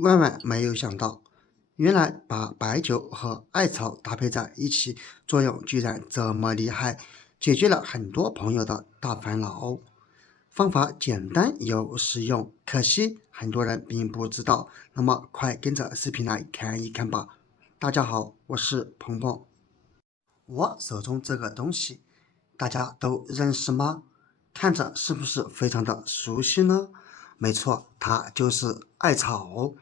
万万没有想到，原来把白酒和艾草搭配在一起，作用居然这么厉害，解决了很多朋友的大烦恼。方法简单又实用，可惜很多人并不知道。那么快跟着视频来看一看吧。大家好，我是鹏鹏。我手中这个东西，大家都认识吗？看着是不是非常的熟悉呢？没错，它就是艾草。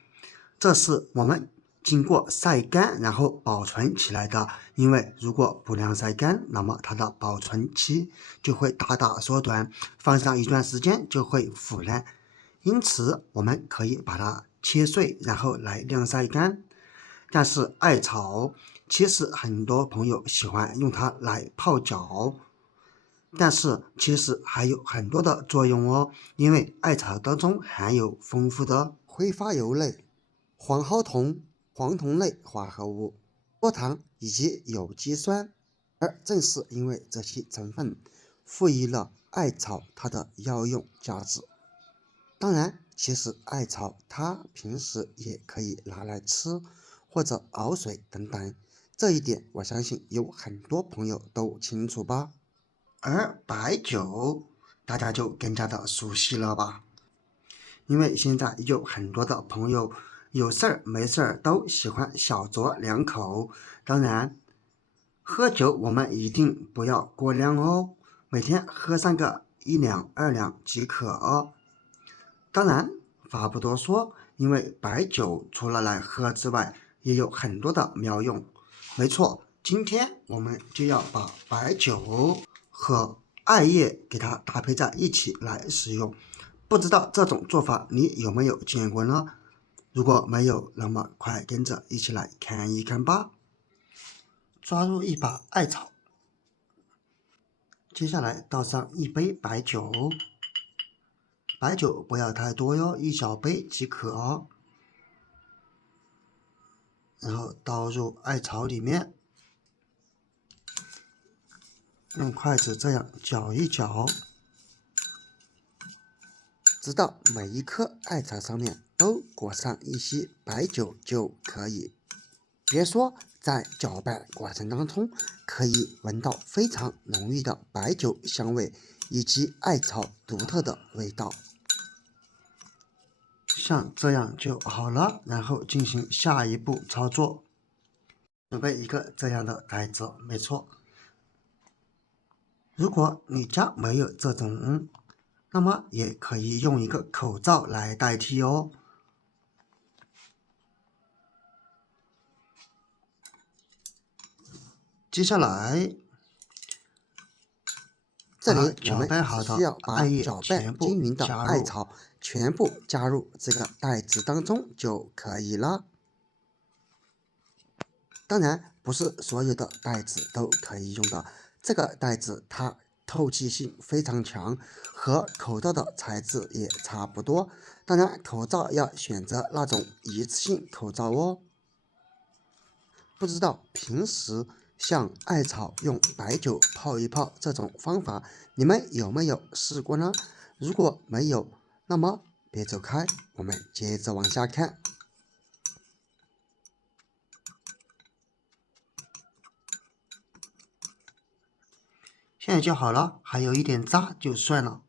这是我们经过晒干然后保存起来的，因为如果不良晒干，那么它的保存期就会大大缩短，放上一段时间就会腐烂。因此，我们可以把它切碎，然后来晾晒干。但是艾草其实很多朋友喜欢用它来泡脚，但是其实还有很多的作用哦，因为艾草当中含有丰富的挥发油类、黄蒿酮、黄酮类化合物、多糖以及有机酸，而正是因为这些成分，赋予了艾草它的药用价值。当然，其实艾草它平时也可以拿来吃，或者熬水等等，这一点我相信有很多朋友都清楚吧。而白酒，大家就更加的熟悉了吧？因为现在有很多的朋友有事儿没事儿都喜欢小酌两口。当然，喝酒我们一定不要过量哦，每天喝上个1两2两即可哦。当然，话不多说，因为白酒除了来喝之外，也有很多的妙用。没错，今天我们就要把白酒和艾叶给它搭配在一起来使用。不知道这种做法你有没有见过呢？如果没有，那么快跟着一起来看一看吧。抓入一把艾草，接下来倒上一杯白酒，白酒不要太多哟，1小杯即可哦。然后倒入艾草里面，用筷子这样搅一搅，直到每一颗艾草上面都裹上一些白酒就可以。别说在搅拌过程当中，可以闻到非常浓郁的白酒香味以及艾草独特的味道。像这样就好了，然后进行下一步操作。准备一个这样的袋子，没错。如果你家没有这种，那么也可以用一个口罩来代替哦。接下来，这里我搅们拌好的只需要把艾叶搅拌全部均匀的加入，艾草全部加入这个袋子当中就可以了。当然，不是所有的袋子都可以用的。这个袋子它透气性非常强，和口罩的材质也差不多。当然，口罩要选择那种一次性口罩哦。不知道平时像艾草用白酒泡一泡这种方法，你们有没有试过呢？如果没有，那么别走开，我们接着往下看。现在就好了，还有一点渣就算了。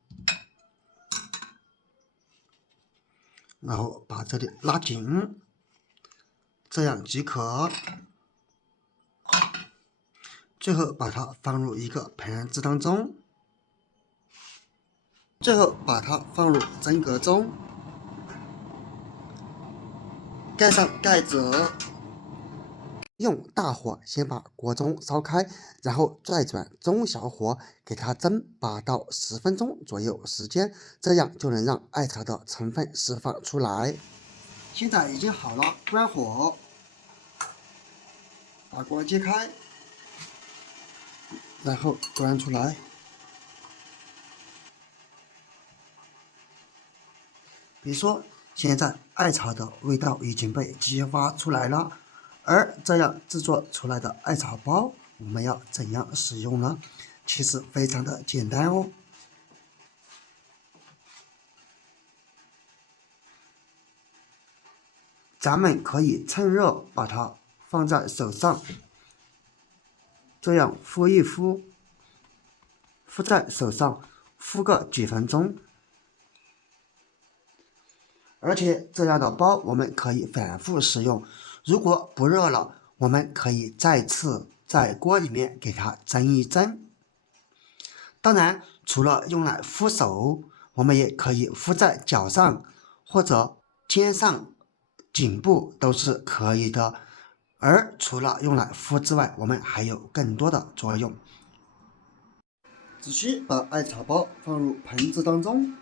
然后把这里拉紧，这样即可。最后把它放入一个盘子当中，最后把它放入蒸格中，盖上盖子，用大火先把锅中烧开，然后再转中小火给它蒸8到10分钟左右时间，这样就能让艾草的成分释放出来。现在已经好了，关火，把锅揭开，然后端出来。比如说，现在艾草的味道已经被激发出来了，而这样制作出来的艾草包，我们要怎样使用呢？其实非常的简单哦。咱们可以趁热把它放在手上，这样敷一敷，敷在手上，敷个几分钟。而且这样的包我们可以反复使用，如果不热了，我们可以再次在锅里面给它蒸一蒸。当然，除了用来敷手，我们也可以敷在脚上或者肩上、颈部都是可以的。而除了用来敷之外，我们还有更多的作用。只需把艾草包放入盆子当中，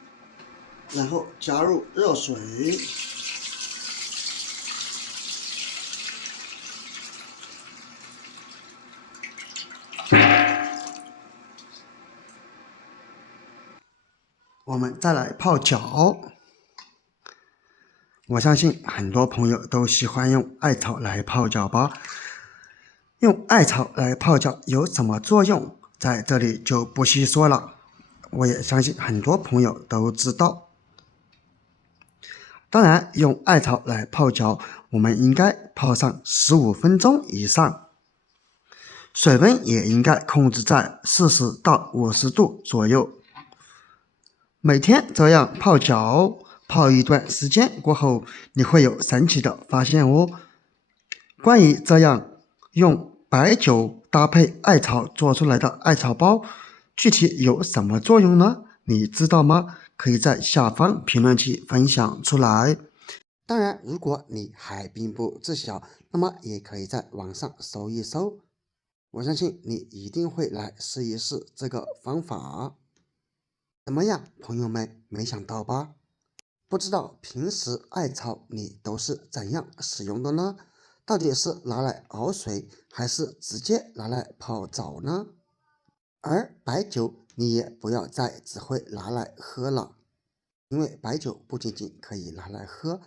然后加入热水，我们再来泡脚。我相信很多朋友都喜欢用艾草来泡脚吧。用艾草来泡脚有什么作用，在这里就不细说了，我也相信很多朋友都知道。当然，用艾草来泡脚，我们应该泡上15分钟以上，水温也应该控制在40到50度左右。每天这样泡脚，泡一段时间过后，你会有神奇的发现哦。关于这样用白酒搭配艾草做出来的艾草包，具体有什么作用呢？你知道吗？可以在下方评论区分享出来。当然，如果你还并不知晓，那么也可以在网上搜一搜，我相信你一定会来试一试这个方法。怎么样，朋友们，没想到吧？不知道平时艾草你都是怎样使用的呢？到底是拿来熬水，还是直接拿来泡澡呢？而白酒你也不要再只会拿来喝了，因为白酒不仅仅可以拿来喝，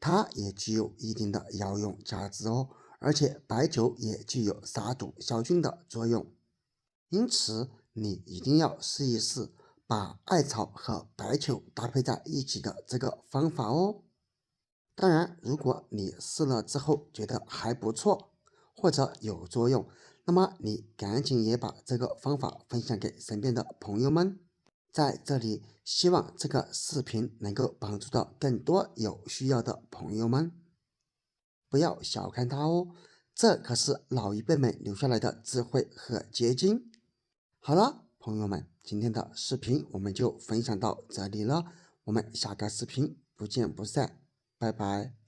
它也具有一定的药用价值哦，而且白酒也具有杀毒消菌的作用，因此你一定要试一试把艾草和白酒搭配在一起的这个方法哦。当然，如果你试了之后觉得还不错，或者有作用，那么你赶紧也把这个方法分享给身边的朋友们。在这里，希望这个视频能够帮助到更多有需要的朋友们。不要小看它哦，这可是老一辈们留下来的智慧和结晶。好了，朋友们，今天的视频我们就分享到这里了，我们下个视频不见不散，拜拜。